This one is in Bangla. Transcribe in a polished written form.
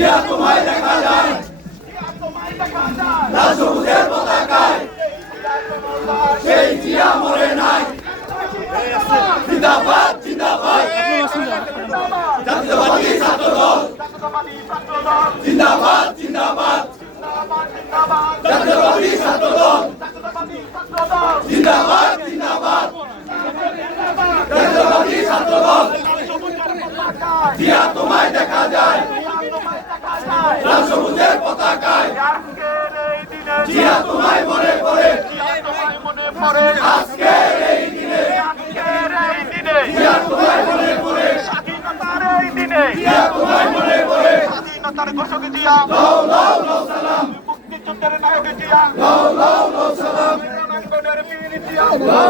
জিয়া তোমায় দেখা যায় লাল সবুজের পতাকায় সেই জিয়া মরে নাই জিন্দাবাদ জিন্দাবাদ জাতীয়বাদী ছাত্রদল জিন্দাবাদ জিন্দাবাদ জাতীয়বাদী ছাত্রদল জিন্দাবাদ জিন্দাবাদ জাতীয়বাদী ছাত্রদল জিয়া তোমায় দেখা যায় লাল সবুজের পতাকায় জিয়া তোমায় মনে পড়ে আজকের এই দিনে জিয়া তোমায় মনে পড়ে স্বাধীনতার এই দিনে জিয়া তোমায় মনে পড়ে স্বাধীনতার ঘোষক জিয়া লাও লাও লাও সালাম মুক্তিযুদ্ধের নায়ক জিয়া লাও লাও লাও সালাম রণাঙ্গনের বীর জিয়া লাও